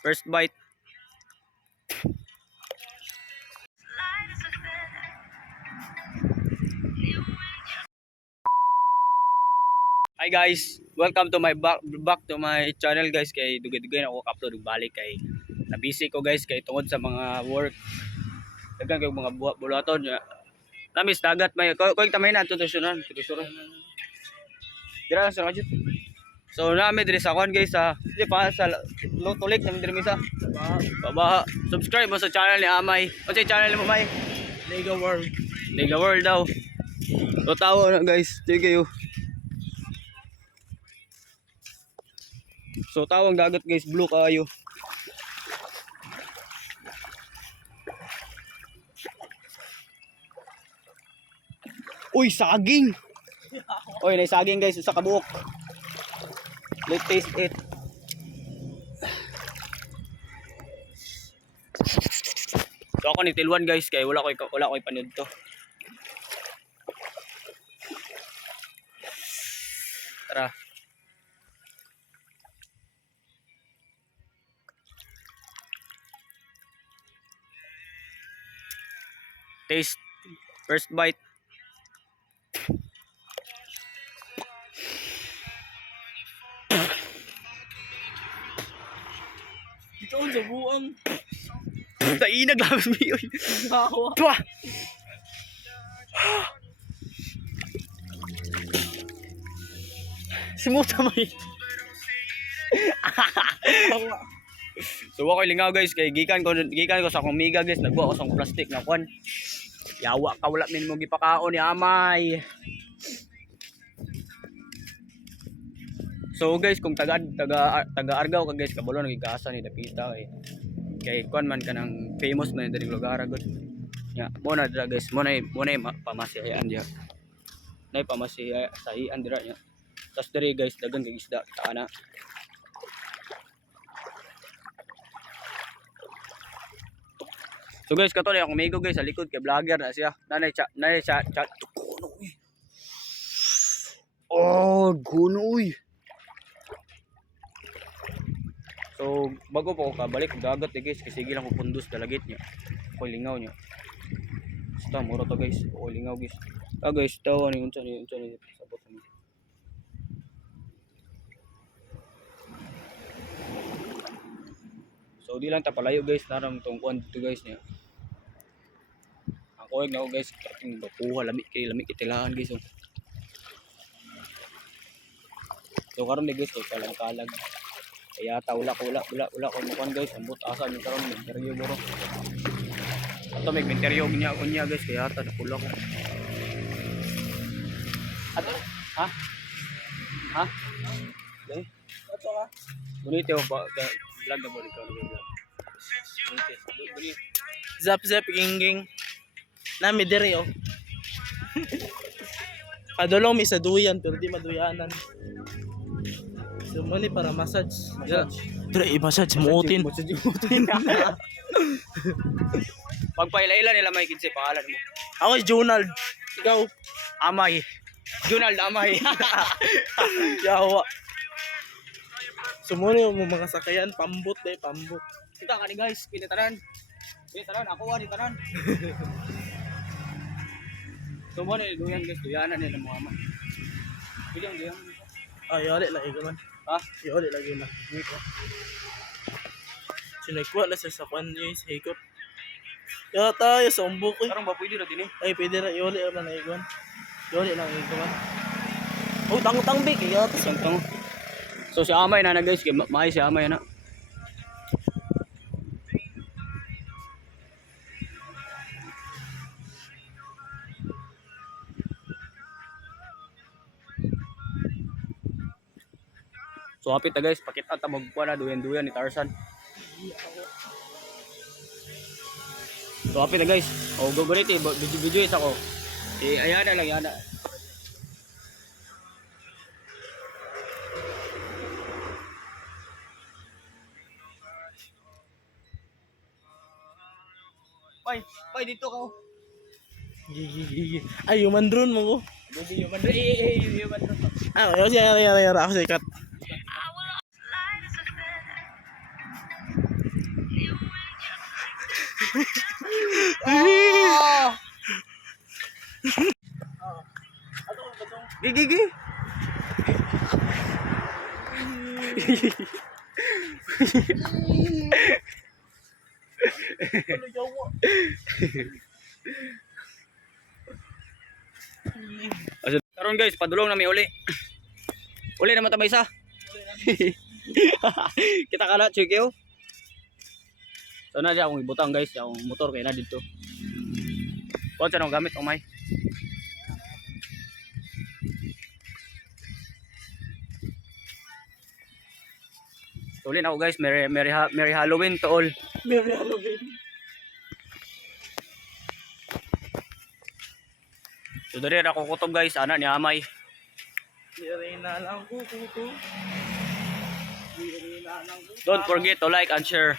First bite. Hi guys, welcome to my back to my channel guys. Kay dugay-dugay na ako upload balik kay na busy ko guys kay tungod sa mga work. Daghan kay mga bulaton nya. Tamis dagat may ko tamay na tutusunan. Dira sa radyo. So namin diri sa kon guys sa di pa sa tulik namin diri sa baba. Subscribe mo sa channel ni Amay. O sa channel mo May? Liga World. Liga World daw. So tawo na guys. Sige kayo. So tawang dagat guys, blue kayo. Uy, saging. Uy, nay saging guys sa kabuok. Let's taste it. So ako ni Tilwan guys, kay wala ko panood to. Tara. Taste. First bite. Ito ang sabuang. Tainag labas mo yun. Gawa. Tuwa! Simuta may. So ako lingaw guys kay gikan ko sa akong miga guys, nagbuo ko sa plastic na kwan. Yawa ka wala min mo gipakaon ni Amay. So guys kung taga Argao ka guys kabalo nagigasa ni Dapita kay kwan man kanang famous man diri lugar gud. Ya, mo na dira guys, mo na pamasihan dia. Nay pamasihan sa ian dira nya. Tas diri guys dagan kay isda kita ana. So guys, kato na akong amigo guys sa likod kay vlogger na siya. Nanay chat. Oh, gunoy. So bago po ako kabalik dagat guys kasi sige lang ko pundos dalagit niya. Ko lingaw niya. Basta mura to guys. Ko lingaw guys. Guys, tawo ni unsa ni sabot ni. So di lang ta palayo guys, naram tong kuan dito guys niya. Ako na guys, kating bakuha lami kitilahan guys. So karon ni guys, kalang-kalag. Kaya ta wala ko mo kuan guys, ambot asa ni karon interview bro. Ato may interview niya guys, kaya ta nakula ko. Ato? Ha? Okay. Ato ka. Bonito ba vlog na mo ikaw vlog. Bonito. Zap ginging. Nami diri oh. Padulong mi sa duyan pero di maduyanan. So money para massage. Dira i-massage mo utin. Pagpaila-ila nila may kinsa pangalan mo. Ako si Jonald. Ikaw. Amay. Jonald Amay. Yawa. Sumuni mo mga sakayan pambot pambot. Kita kani guys, pinitaran. Ako ani tanan. So mo ni duyan guys, duyanan nila mo ama. Bilang duyan. Ay, yari lagi ka man. Ha? Yari lagi na. Sinagkuha na sa kwan niya sa hikot. Yata tayo sa umbok eh. Karong ba pwede ra dinhi? Ay, pwede na. Yoli naman na ikon. Yoli lang ikon man. Oh, tango-tango big. Yata sa Tang. So si Amay na guys, maay si Amay na. So hapit na guys, pakita ta magkuha na duyan ni Tarzan. So hapit na guys. Oh, guguriti video isa ko. Ayan na lang yan. Pay dito ka. Gigi. Ay, human drone mo ko. Human drone. Ah, yun. Ako sikat. Gigi. Ano yawa? Karon guys, padulong na may uli. Uli na matabay isa. Kita ka na, Chikyo. So na siya akong ibutang guys, yung motor kay na dito. Kuha siya ng gamit, umay. Uli na ako guys, Merry Halloween to all. Merry Halloween. So dari ako kutob guys, ana ni Amay. Diri na lang kukuto. Diri na lang kukuto. Don't forget to like and share.